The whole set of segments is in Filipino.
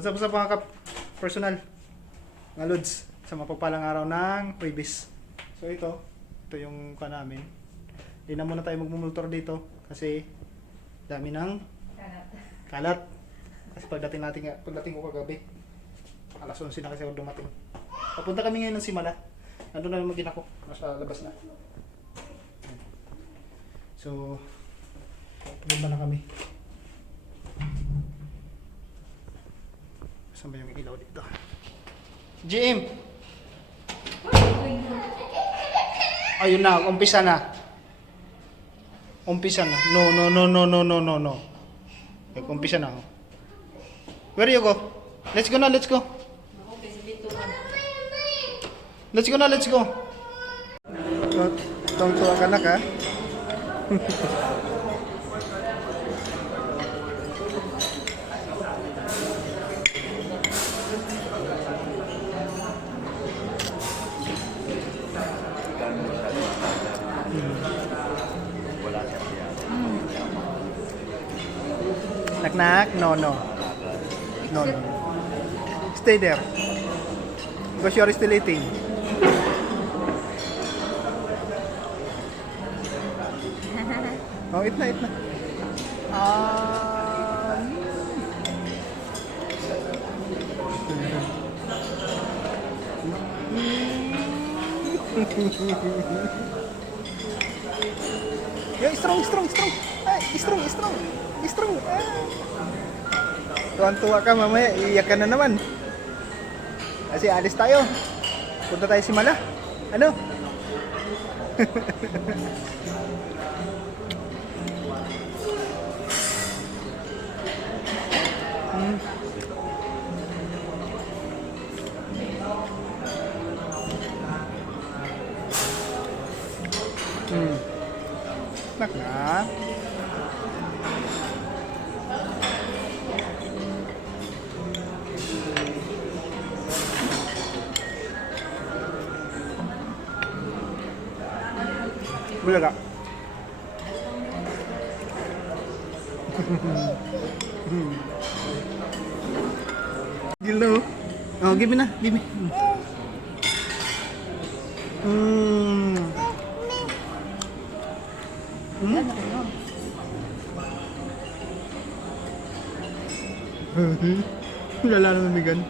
What's up sa mga personal mga lods sa mapagpalang araw ng Huwebes. So ito yung ka namin. Hindi na muna tayo magmumultor dito kasi dami ng kalat. Kasi pagdating ko kagabi, alas 11 na kasi ako dumating. Papunta kami ngayon ng Simala. Nandun na yung mag-ina ko, nasa labas na. So, ganda na kami. Saan ba yung ilaw dito? GM! Ayun na, umpisa na. Umpisa na. No. Umpisa na. Where you go? Let's go na, let's go. Let's go. Tuwa ka na ka? Knock. No. Stay there. Because you are still eating. Oh, eat na. Yo, strong. Ay, strong. Tuwan-tuwa ka, mamaya iiyak ka na naman. Kasi alis tayo. Punta tayo Simala. Ano? Nak na. Bulaga. Gila. Oh, give me. Lala naman bigan.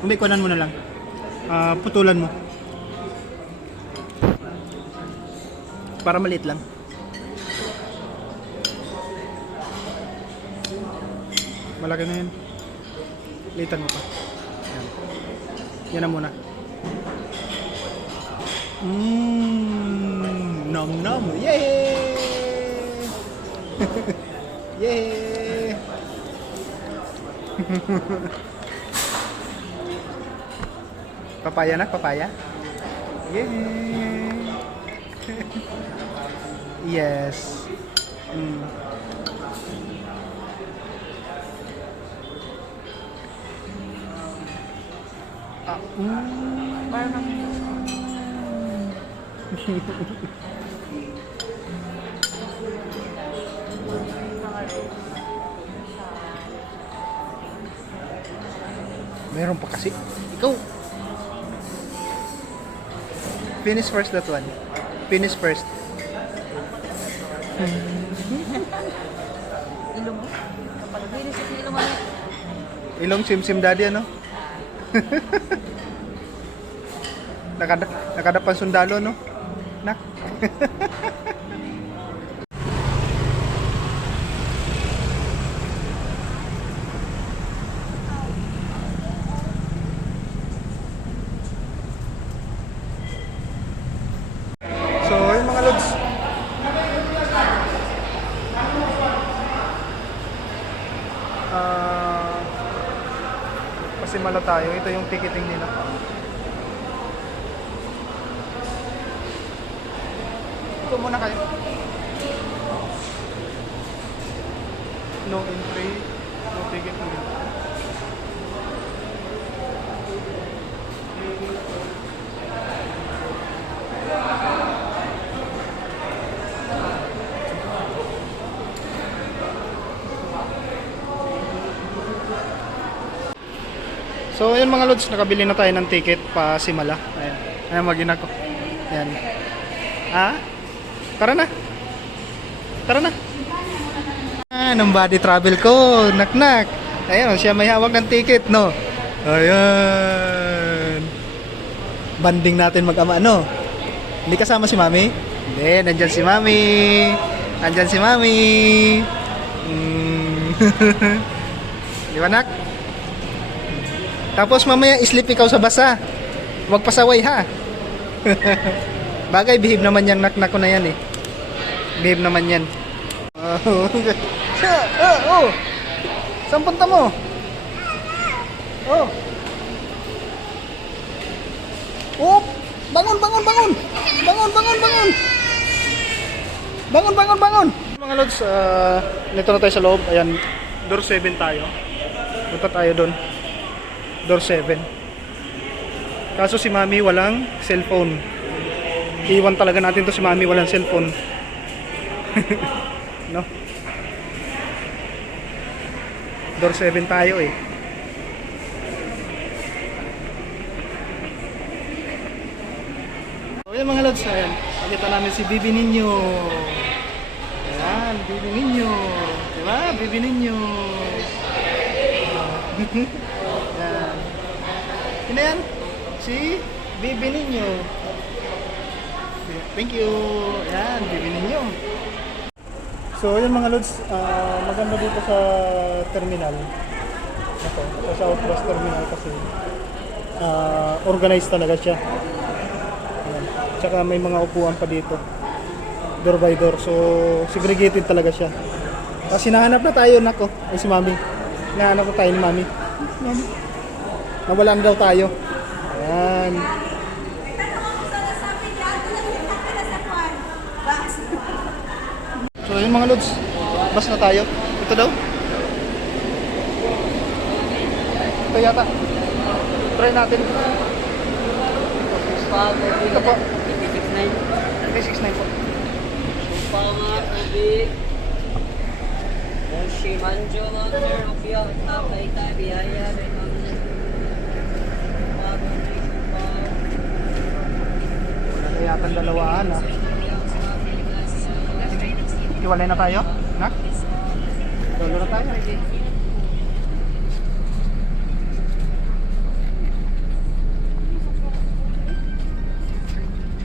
Hindi, kuhanan mo na lang. Putulan mo. Para maliit lang. Malaki na yan. Litan mo pa. Yan na muna. Nom. Yay! Yay! Papaya na, papaya. Yay! Yes. Meron pa kasi. Ikaw. Finish first that one. Finish first. Ilong mo? Kapag finish sa ilong mo. Ilong sim daddy ano? Nakadapan sundalo no? Nak. So, yung mga lods. Pasimala tayo. Ito yung ticketing nila. Ito muna kayo. No entry, no ticket, no entry. So ayun mga lods, nakabili na tayo ng ticket pa Simala. Ayan. Ayan mag-ina ko. Ayan. Ah? Tara na. Tara na. Ng body travel ko. Nak-nak. Ayan, siya may hawak ng ticket, no? Ayan. Banding natin mag-ama, no? Hindi kasama si Mami? Hindi, nandyan si Mami. Nandyan si Mami. Di ba, nak? Tapos mamaya islip ikaw sa basa. Huwag pasaway, ha? Bagay, behave naman yan, nak ko na yan eh. Behave naman yan. Oh. Saan punta mo? Oh. Oh, bangon. Bangon. Mga lods, nito na tayo sa loob. Ayan, door 7 tayo. Punta tayo doon. Door 7. Kaso si Mami walang cellphone. Iwan talaga natin to si Mami walang cellphone. No? Door 7 tayo eh. So yan mga lods, ayan. Nakita namin si Bibi Ninyo. Ayan, Bibi Ninyo. Diba? Bibi Ninyo. Ayan. Sino yan? Si Bibi Ninyo. Thank you. Ayan, Bibi Ninyo. So yun mga lods, maganda dito sa terminal. Ito, sa Southwest Terminal kasi organized talaga siya. Ayan. Tsaka may mga upuan pa dito. Door by door. So segregated talaga siya. Kasi hinahanap na tayo, nako. Ay si Mami. Hinahanap na tayo ni Mami. Mami. Nawalan daw tayo. Ayan. So yun mga lods, bus na tayo. Ito daw. Ito yata. Try natin. Ito po. 369 po. Wala na yata ang dalawaan ah. Iwalay na tayo, nak? Lolo na tayo.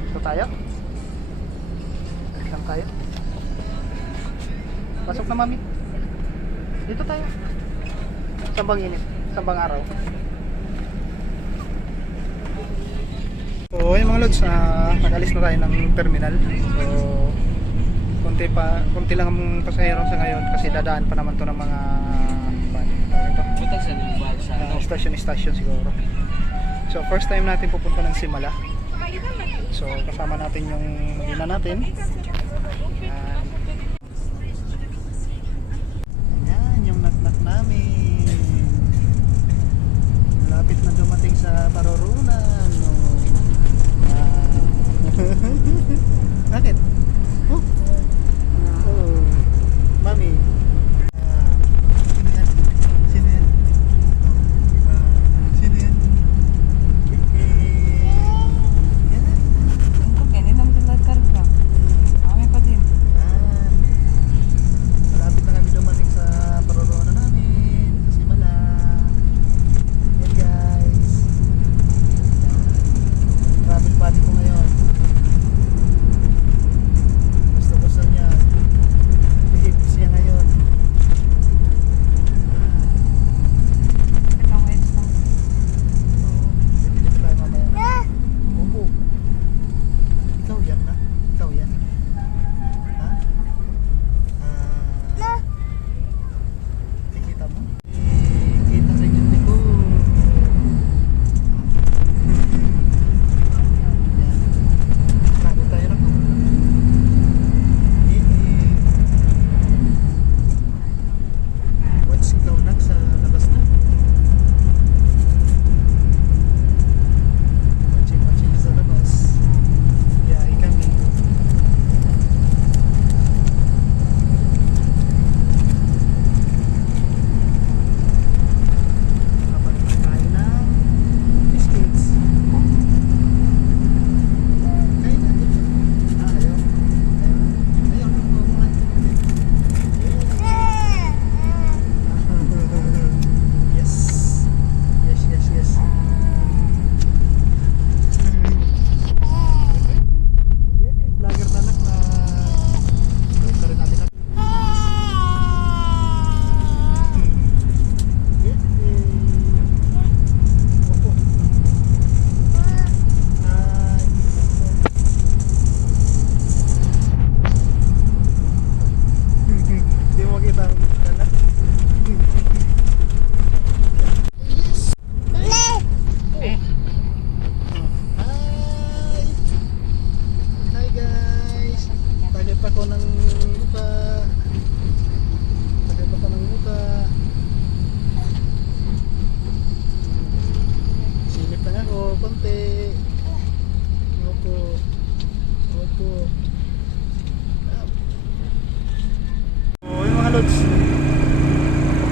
Ito tayo. Lang tayo. Pasok na Mami. Dito tayo. Sambang init, sambang araw. So yung mga lods, nag-alis na tayo ng terminal. So konti lang ang pasahero sa ngayon kasi dadaan pa naman to ng mga station siguro. So first time natin pupunta ng Simala. So kasama natin yung ina natin. Ayan yung naknak namin. Lapit na dumating sa Paroroonan. Bakit? Oh. Oh, Mami. Sino yan? Sino yan? Sino yan? Yan.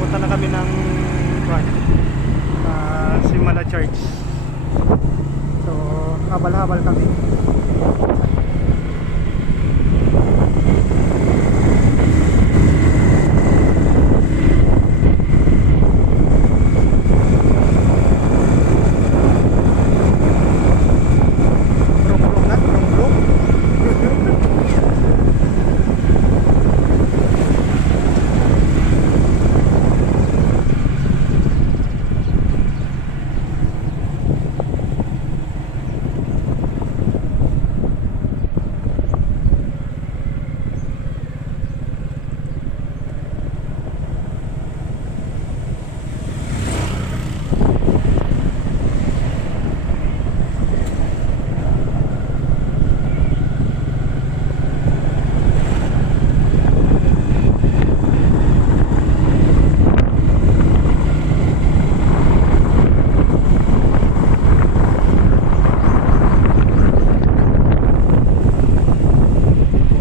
Punta na kami ng Simala Church. So, habal-habal kami. Brong-brong na, brong-brong.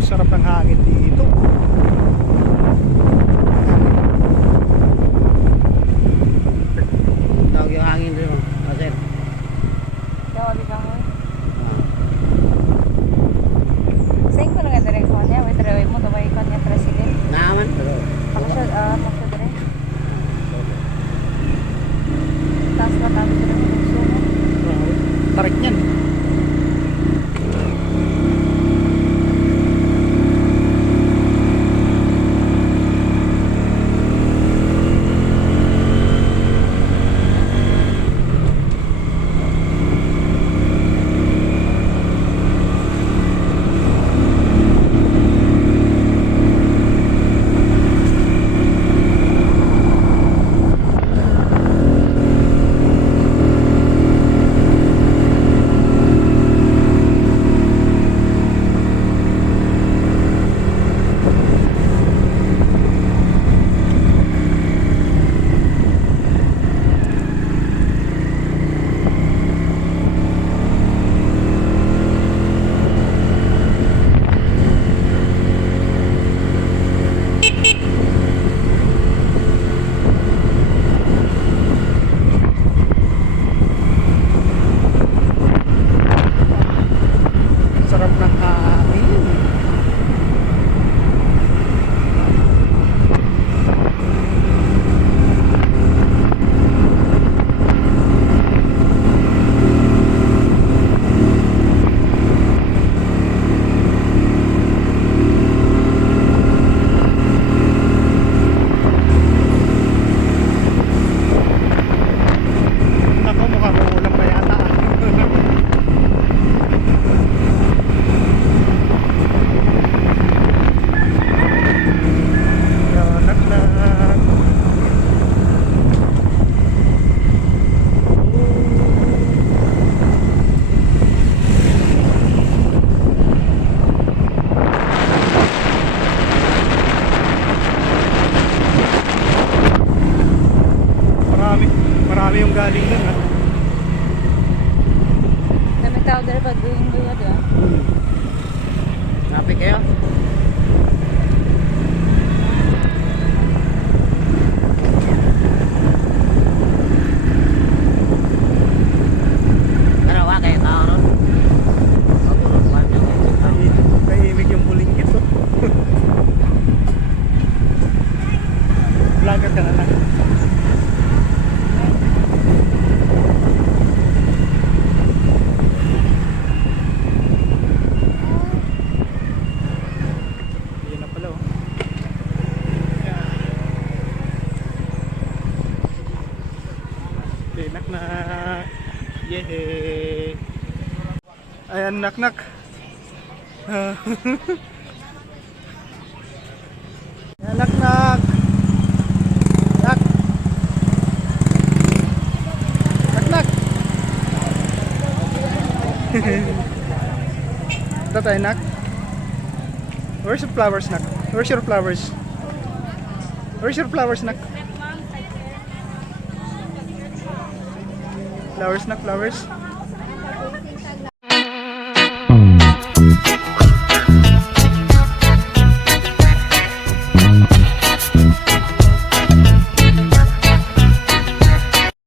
Sarap ng hangin dito. Tawag yung hangin doon, sir. Dawa di kahoy. Sing ko na rin ko niya, may traway mo taway ko niya president. Naaman? Maksud dire. Tas pa tabi dire mo sumo. Tarik niyan. Sarap ng hangin. Ako mukha ko ulam pa yata. Nak-nak. Marami yung galing dun, ha. Kami tao dire pag doing do ada. Sabi kayo? Dalawa kayo tao ron? Tahimik yung bulingkit, oh. Vlogger ka na lang. Yun na pala, oh. Okay, nak-nak. Yehey. Ayan, nak-nak. Ayan, nak-nak. Nak. Nak-nak. Ito tayo, nak. Where's your flowers, nak? Where's your flowers? Where's your flowers, nak? Flowers, nak, flowers.